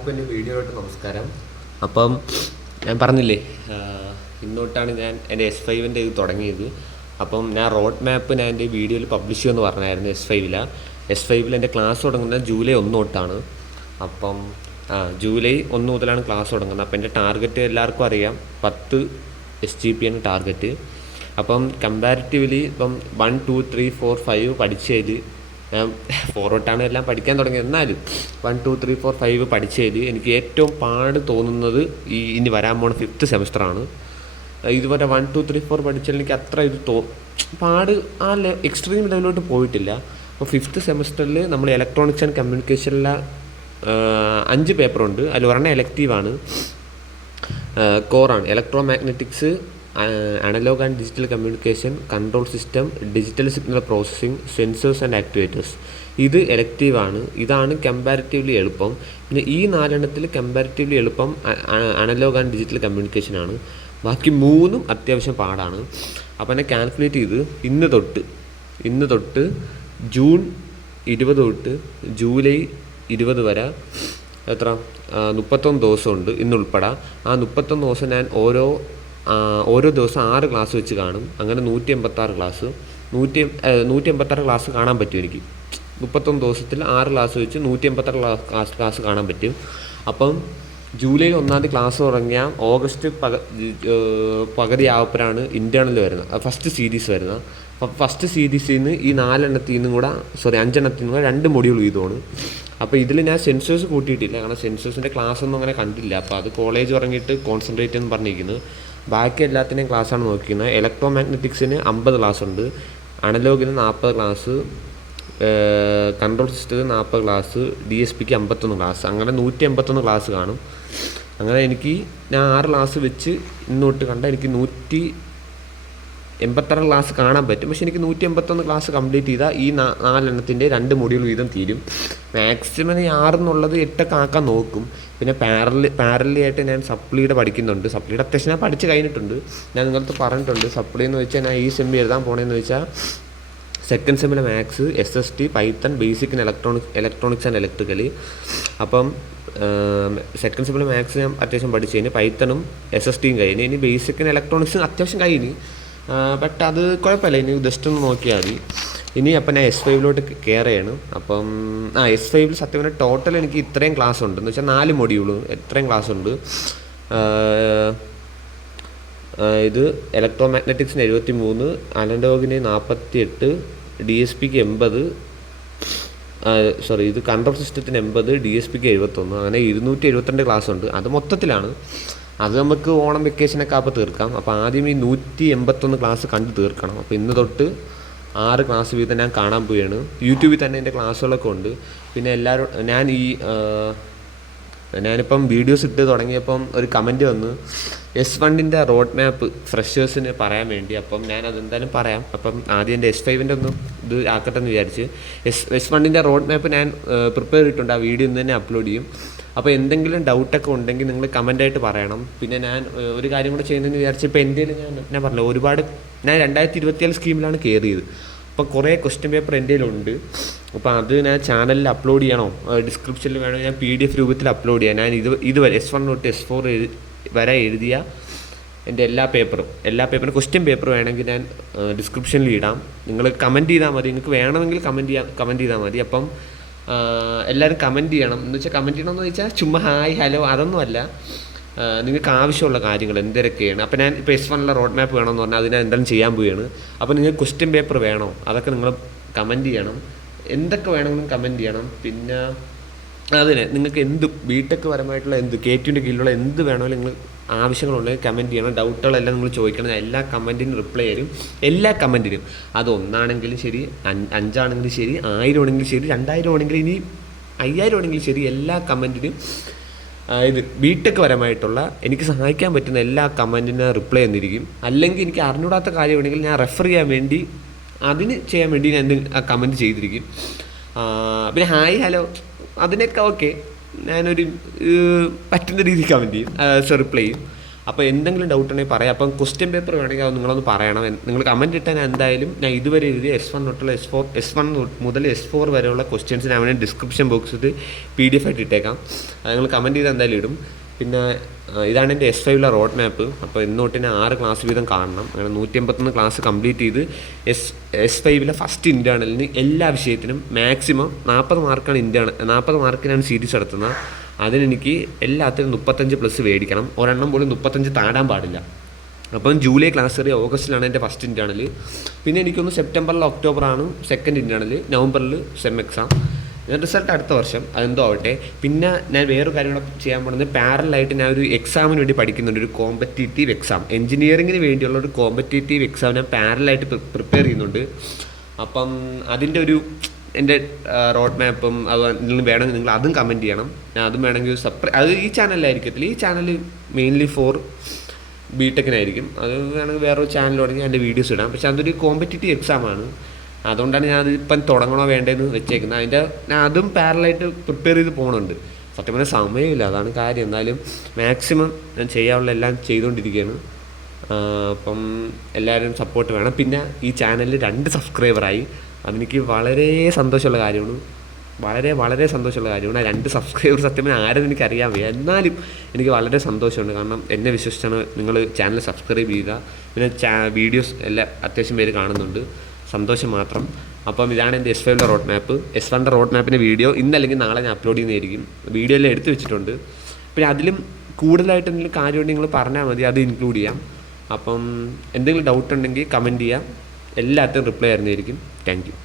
എല്ലാവർക്കും എൻ്റെ വീഡിയോയിലോട്ട് നമസ്കാരം. അപ്പം ഞാൻ പറഞ്ഞില്ലേ, ഇന്നോട്ടാണ് ഞാൻ എൻ്റെ S5-ൻ്റെ ഇത് തുടങ്ങിയത്. അപ്പം ഞാൻ റോഡ് മാപ്പ് ഞാൻ എൻ്റെ വീഡിയോയിൽ പബ്ലിഷ് ചെയ്യുമെന്ന് പറഞ്ഞായിരുന്നു. S5-ൽ എൻ്റെ ക്ലാസ് തുടങ്ങുന്നത് ജൂലൈ 1 തൊട്ടാണ്. അപ്പം ജൂലൈ 1 മുതലാണ് ക്ലാസ് തുടങ്ങുന്നത്. അപ്പം എൻ്റെ ടാർഗറ്റ് എല്ലാവർക്കും അറിയാം, 10 SGP ആണ് ടാർഗറ്റ്. അപ്പം കമ്പാരിറ്റീവ്ലി ഇപ്പം 1, 2, 3, 4, 5 പഠിച്ചതിൽ ഞാൻ ഫോർവേഡാണ് എല്ലാം പഠിക്കാൻ തുടങ്ങിയത്. എന്നാലും 1, 2, 3, 4, 5 പഠിച്ചതിൽ എനിക്ക് ഏറ്റവും പാട് തോന്നുന്നത് ഇനി വരാൻ പോണ 5th സെമസ്റ്ററാണ്. ഇതുവരെ 1, 2, 3, 4 പഠിച്ചാൽ എനിക്ക് അത്ര പാട് എക്സ്ട്രീം ലെവലിലോട്ട് പോയിട്ടില്ല. അപ്പോൾ 5th സെമസ്റ്ററിൽ നമ്മൾ ഇലക്ട്രോണിക്സ് ആൻഡ് കമ്മ്യൂണിക്കേഷനിലെ 5 പേപ്പറുണ്ട്. അതിൽ ഒരെണ്ണം എലക്റ്റീവാണ്, കോറാണ്. Electromagnetics, analogue and digital communication, control system, digital signal processing, sensors and activators. ഇത് എലക്റ്റീവാണ്. ഇതാണ് കമ്പാരിറ്റീവ്ലി എളുപ്പം. പിന്നെ ഈ 4 കമ്പാരിറ്റീവ്ലി എളുപ്പം അനലോഗ് ആൻഡ് ഡിജിറ്റൽ കമ്മ്യൂണിക്കേഷനാണ്. ബാക്കി 3 അത്യാവശ്യം പാടാണ്. അപ്പോൾ എന്നെ കാൽക്കുലേറ്റ് ചെയ്ത് ഇന്ന് തൊട്ട് ജൂൺ 20 തൊട്ട് ജൂലൈ 20 വരെ എത്ര 31 ദിവസമുണ്ട് ഇന്നുൾപ്പെടെ. ആ 31 ദിവസം ഞാൻ ഓരോ ദിവസം 6 ക്ലാസ് വെച്ച് കാണും. അങ്ങനെ 186 ക്ലാസ് 186 ക്ലാസ് കാണാൻ പറ്റും എനിക്ക്. 31 ദിവസത്തിൽ 6 ക്ലാസ് വെച്ച് 186 ക്ലാസ് കാണാൻ പറ്റും. അപ്പം ജൂലൈ 1 ക്ലാസ് തുടങ്ങിയാൽ ഓഗസ്റ്റ് പകുതി ആവപ്പോഴാണ് ഇൻറ്റേർണൽ വരുന്നത്, ഫസ്റ്റ് സീരീസ് വരുന്നത്. അപ്പോൾ ഫസ്റ്റ് സീരീസിൽ നിന്ന് ഈ 5 എണ്ണത്തിൽ നിന്നും കൂടെ 2 മൊഡ്യൂൾ വീതമാണ്. അപ്പോൾ ഇതിൽ ഞാൻ സെൻസേഴ്സ് കൂട്ടിയിട്ടില്ല, കാരണം സെൻസേഴ്സിൻ്റെ ക്ലാസ്സൊന്നും അങ്ങനെ കണ്ടില്ല. അപ്പോൾ അത് കോളേജ് തുടങ്ങിയിട്ട് കോൺസെൻട്രേറ്റ് എന്ന് പറഞ്ഞിരിക്കുന്നത്. ബാക്കി എല്ലാത്തിൻ്റെയും ക്ലാസ്സാണ് നോക്കിയിരുന്നത്. ഇലക്ട്രോ മാഗ്നറ്റിക്സിന് 50 ക്ലാസ് ഉണ്ട്, അനലോഗിന് 40 ക്ലാസ്, കൺട്രോൾ സിസ്റ്റത്തിന് 40 ക്ലാസ്, DSPക്ക് 51 ക്ലാസ്. അങ്ങനെ 181 ക്ലാസ് കാണും. അങ്ങനെ ഞാൻ 6 ക്ലാസ് വെച്ച് ഇന്നോട്ട് കണ്ട എനിക്ക് 186 ക്ലാസ് കാണാൻ പറ്റും. പക്ഷെ എനിക്ക് 181 ക്ലാസ് കംപ്ലീറ്റ് ചെയ്താൽ ഈ 4 എണ്ണത്തിൻ്റെ 2 മൊഡ്യൂൾ വീതം തീരും. മാക്സിമം 6 എന്നുള്ളത് 8 ആക്കാൻ നോക്കും. പിന്നെ പാരലി ആയിട്ട് ഞാൻ സപ്ലിയുടെ പഠിക്കുന്നുണ്ട്. സപ്ലിയുടെ അത്യാവശ്യം ഞാൻ പഠിച്ച് കഴിഞ്ഞിട്ടുണ്ട്. ഞാൻ നിങ്ങൾക്ക് പറഞ്ഞിട്ടുണ്ട്. സപ്ലി എന്ന് വെച്ചാൽ ഞാൻ ഈ സെമ്മി എഴുതാൻ പോണേന്ന് വെച്ചാൽ സെക്കൻഡ് സെമ്മിലെ maths, SST, Python, basic in electronics and electrical. അപ്പം സെക്കൻഡ് സെമ്മിലെ മാത്സ് ഞാൻ അത്യാവശ്യം പഠിച്ചു കഴിഞ്ഞ്, പൈത്തണും SSTയും കഴിഞ്ഞ്. ഇനി ബേസിക് ഇൻ ഇലക്ട്രോണിക്സ് അത്യാവശ്യം കഴിഞ്ഞ്, ബട്ട് അത് കുഴപ്പമില്ല. ഇനി ജസ്റ്റ് ഒന്ന് നോക്കിയാൽ മതി. ഇനി അപ്പം ഞാൻ S5-ലോട്ട് കയറുകയാണ്. അപ്പം S5-ൽ സത്യം പറഞ്ഞാൽ ടോട്ടൽ എനിക്ക് ഇത്രയും ക്ലാസ് ഉണ്ട് എന്ന് വെച്ചാൽ 4 മൊഡ്യൂള് ഇത്രയും ക്ലാസ് ഉണ്ട്. ഇത് ഇലക്ട്രോ മാഗ്നറ്റിക്സിന് 73, അനലോഗിന് 48, DSPക്ക് 80, ഇത് കൺട്രോൾ സിസ്റ്റത്തിന് 80, DSPക്ക് 71. അങ്ങനെ 272 ക്ലാസ് ഉണ്ട്. അത് മൊത്തത്തിലാണ്. അത് നമുക്ക് ഓണം വെക്കേഷനൊക്കെ ആകുമ്പോൾ തീർക്കാം. അപ്പോൾ ആദ്യം ഈ 181 ക്ലാസ് കണ്ട് തീർക്കണം. അപ്പോൾ ഇന്ന് തൊട്ട് 6 ക്ലാസ് വീതം ഞാൻ കാണാൻ പോവുകയാണ്. യൂട്യൂബിൽ തന്നെ എൻ്റെ ക്ലാസ്സുകളൊക്കെ ഉണ്ട്. പിന്നെ ഞാനിപ്പം വീഡിയോസ് ഇട്ട് തുടങ്ങിയപ്പം ഒരു കമൻറ്റ് വന്നു, S1-ൻ്റെ റോഡ് മാപ്പ് ഫ്രഷേഴ്സിന് പറയാൻ വേണ്ടി. അപ്പം ഞാൻ അതെന്തായാലും പറയാം. അപ്പം ആദ്യം എൻ്റെ S5-ൻ്റെ ഒന്ന് ഇത് ആക്കട്ടെ എന്ന് വിചാരിച്ച് S1-ൻ്റെ റോഡ് മാപ്പ് ഞാൻ പ്രിപ്പയർ ചെയ്തിട്ടുണ്ട്. ആ വീഡിയോ ഇന്ന് തന്നെ അപ്ലോഡ് ചെയ്യും. അപ്പോൾ എന്തെങ്കിലും ഡൗട്ടൊക്കെ ഉണ്ടെങ്കിൽ നിങ്ങൾ കമൻ്റായിട്ട് പറയണം. പിന്നെ ഞാൻ ഒരു കാര്യം കൂടെ ചെയ്യുന്നതെന്ന് വിചാരിച്ചപ്പോൾ എൻ്റെ ഞാൻ പറഞ്ഞില്ല, ഞാൻ 2024 സ്കീമിലാണ് കയറിയത്. അപ്പോൾ കുറേ ക്വസ്റ്റ്യൻ പേപ്പർ എൻ്റെ കയ്യിലുണ്ട്. അപ്പോൾ അത് ഞാൻ ചാനലിൽ അപ്ലോഡ് ചെയ്യണോ, ഡിസ്ക്രിപ്ഷനിൽ വേണോ, ഞാൻ PDF രൂപത്തിൽ അപ്ലോഡ് ചെയ്യാം. ഞാൻ ഇതുവരെ S1 തൊട്ട് S4 വരെ എഴുതിയ എൻ്റെ എല്ലാ പേപ്പറും ക്വസ്റ്റ്യൻ പേപ്പർ വേണമെങ്കിൽ ഞാൻ ഡിസ്ക്രിപ്ഷനിൽ ഇടാം. നിങ്ങൾ കമൻറ്റ് ചെയ്താൽ മതി. നിങ്ങൾക്ക് വേണമെങ്കിൽ കമൻറ്റ് ചെയ്താൽ മതി. അപ്പം എല്ലാവരും കമൻറ്റ് ചെയ്യണം. എന്ന് വെച്ചാൽ കമൻറ്റ് ചെയ്യണമെന്ന് വെച്ചാൽ ചുമ്മാ ഹായ് ഹലോ അതൊന്നുമല്ല, നിങ്ങൾക്ക് ആവശ്യമുള്ള കാര്യങ്ങൾ എന്തൊക്കെയാണ്. അപ്പോൾ ഞാൻ ഇപ്പോൾ S1-ലെ റോഡ് മാപ്പ് വേണമെന്ന് പറഞ്ഞാൽ അതിന് എന്തെങ്കിലും ചെയ്യാൻ പോവുകയാണ്. അപ്പോൾ നിങ്ങൾക്ക് ക്വസ്റ്റ്യൻ പേപ്പർ വേണോ, അതൊക്കെ നിങ്ങൾ കമൻറ്റ് ചെയ്യണം. എന്തൊക്കെ വേണമെങ്കിലും കമൻറ്റ് ചെയ്യണം. പിന്നെ അതിന് നിങ്ങൾക്ക് ബിടെക് പരമായിട്ടുള്ള KTUവിൻ്റെ കീഴിലുള്ള എന്ത് വേണമെങ്കിലും നിങ്ങൾ ആവശ്യങ്ങളുണ്ടെങ്കിൽ കമൻറ്റ് ചെയ്യണം. ഡൗട്ടുകളെല്ലാം നിങ്ങൾ ചോദിക്കണം. എല്ലാ കമൻറ്റിനും റിപ്ലൈ തരും. എല്ലാ കമൻറ്റിനും. അത് 1 ആണെങ്കിലും ശരി, 5 ആണെങ്കിലും ശരി, 1000 ആണെങ്കിലും ശരി, 2000 ആണെങ്കിലും ഇനി 5000 ആണെങ്കിലും ശരി, എല്ലാ കമൻറ്റിനും ബിടെക് പരമായിട്ടുള്ള എനിക്ക് സഹായിക്കാൻ പറ്റുന്ന എല്ലാ കമൻറ്റിനും റിപ്ലൈ തന്നിരിക്കും. അല്ലെങ്കിൽ എനിക്ക് അറിഞ്ഞൂടാത്ത കാര്യമാണെങ്കിൽ ഞാൻ റെഫർ ചെയ്യാൻ വേണ്ടി ഞാൻ കമൻറ്റ് ചെയ്തിരിക്കും. പിന്നെ ഹായ് ഹലോ അതിനൊക്കെ ഓക്കെ, ഞാനൊരു പറ്റുന്ന രീതിയിൽ കമൻറ്റ് ചെയ്യും, റിപ്ലൈ ചെയ്യും. അപ്പോൾ എന്തെങ്കിലും ഡൗട്ട് ഉണ്ടെങ്കിൽ പറയാം. അപ്പം ക്വസ്റ്റ്യൻ പേപ്പർ വേണമെങ്കിൽ അത് നിങ്ങളൊന്ന് പറയണം. നിങ്ങൾ കമൻറ്റ് ഇട്ടാൽ എന്തായാലും ഞാൻ ഇതുവരെ എഴുതിയ S1 തൊട്ടുള്ള S1 മുതൽ S4 വരെയുള്ള ക്വസ്റ്റ്യൻസ് ഞാൻ വേണമെങ്കിൽ ഡിസ്ക്രിപ്ഷൻ ബോക്സിൽ PDF ആയിട്ട് ഇട്ടേക്കാം. അത് നിങ്ങൾ കമൻറ്റ് ചെയ്ത് എന്തായാലും ഇടും. പിന്നെ ഇതാണ് എൻ്റെ S5 റോഡ് മാപ്പ്. അപ്പോൾ ഇന്നോട്ടിന് 6 ക്ലാസ് വീതം കാണണം. അങ്ങനെ 181 ക്ലാസ് കംപ്ലീറ്റ് ചെയ്ത് S5 ഫസ്റ്റ് ഇൻറ്റേർണലിന് എല്ലാ വിഷയത്തിനും മാക്സിമം 40 മാർക്കാണ് 40 മാർക്കിനാണ് സീരീസ് നടത്തുന്നത്. അതിനെനിക്ക് എല്ലാത്തിനും 35+ മേടിക്കണം. ഒരെണ്ണം പോലും 35 താടാൻ പാടില്ല. അപ്പം ജൂലൈ ക്ലാസ് കയറി ഓഗസ്റ്റിലാണ് എൻ്റെ ഫസ്റ്റ് ഇൻറ്റേർണൽ. പിന്നെ എനിക്കൊന്ന് സെപ്റ്റംബറിൽ ഒക്ടോബറാണ് സെക്കൻഡ് ഇൻറ്റേർണൽ, നവംബറിൽ സെം എക്സാം. റിസൾട്ട് അടുത്ത വർഷം, അതെന്തോ ആവട്ടെ. പിന്നെ ഞാൻ വേറൊരു കാര്യം കൂടെ ചെയ്യാൻ പോകുന്നത്, പാരലായിട്ട് ഞാൻ ഒരു എക്സാമിന് വേണ്ടി പഠിക്കുന്നുണ്ട്, ഒരു കോമ്പറ്റേറ്റീവ് എക്സാം. എഞ്ചിനീയറിങ്ങിന് വേണ്ടിയുള്ള ഒരു കോമ്പറ്റേറ്റീവ് എക്സാം ഞാൻ പാരലായിട്ട് പ്രിപ്പയർ ചെയ്യുന്നുണ്ട്. അപ്പം അതിൻ്റെ ഒരു എൻ്റെ റോഡ് മാപ്പും അത് വേണമെങ്കിൽ നിങ്ങൾ അതും കമൻറ്റ് ചെയ്യണം. ഞാൻ അതും വേണമെങ്കിൽ അത് ഈ ചാനലിലായിരിക്കത്തില്ല. ഈ ചാനൽ മെയിൻലി ഫോർ ബിടെക്കിനായിരിക്കും. അത് വേണമെങ്കിൽ വേറൊരു ചാനൽ തുടങ്ങി അതിൻ്റെ വീഡിയോസ് ഇടാം. പക്ഷേ അതൊരു കോമ്പറ്റേറ്റീവ് എക്സാമാണ്. അതുകൊണ്ടാണ് ഞാനതിപ്പം തുടങ്ങണോ വേണ്ടതെന്ന് വെച്ചേക്കുന്നത്. ഞാൻ അതും പാരലായിട്ട് പ്രിപ്പയർ ചെയ്ത് പോകുന്നുണ്ട്. സത്യം പറഞ്ഞാൽ സമയമില്ല, അതാണ് കാര്യം. എന്നാലും മാക്സിമം ഞാൻ ചെയ്യാനുള്ള എല്ലാം ചെയ്തുകൊണ്ടിരിക്കുകയാണ്. അപ്പം എല്ലാവരും സപ്പോർട്ട് വേണം. പിന്നെ ഈ ചാനലിൽ 2 സബ്സ്ക്രൈബറായി. അതെനിക്ക് വളരെ സന്തോഷമുള്ള കാര്യമാണ്. വളരെ സന്തോഷമുള്ള കാര്യമാണ്. 2 സബ്സ്ക്രൈബർ സത്യം പറഞ്ഞാൽ ആരെന്ന് എനിക്കറിയാൻ വയ്യ. എന്നാലും എനിക്ക് വളരെ സന്തോഷമുണ്ട്. കാരണം എന്നെ വിശ്വസിച്ചാണ് നിങ്ങൾ ചാനൽ സബ്സ്ക്രൈബ് ചെയ്യുക. പിന്നെ വീഡിയോസ് എല്ലാം അത്യാവശ്യം പേര് കാണുന്നുണ്ട്. സന്തോഷം മാത്രം. അപ്പം ഇതാണ് എൻ്റെ S5 road map. S1 road മാപ്പിൻ്റെ വീഡിയോ ഇന്നല്ലെങ്കിൽ നാളെ ഞാൻ അപ്ലോഡ് ചെയ്യുന്നതായിരിക്കും. വീഡിയോ എല്ലാം എടുത്തു വെച്ചിട്ടുണ്ട്. പിന്നെ അതിലും കൂടുതലായിട്ട് എന്തെങ്കിലും കാര്യമുണ്ടെങ്കിൽ നിങ്ങൾ പറഞ്ഞാൽ മതി, അത് ഇൻക്ലൂഡ് ചെയ്യാം. അപ്പം എന്തെങ്കിലും ഡൗട്ട് ഉണ്ടെങ്കിൽ കമൻറ്റ് ചെയ്യാം. എല്ലാത്തിനും റിപ്ലൈ തരുന്നതായിരിക്കും. Thank you.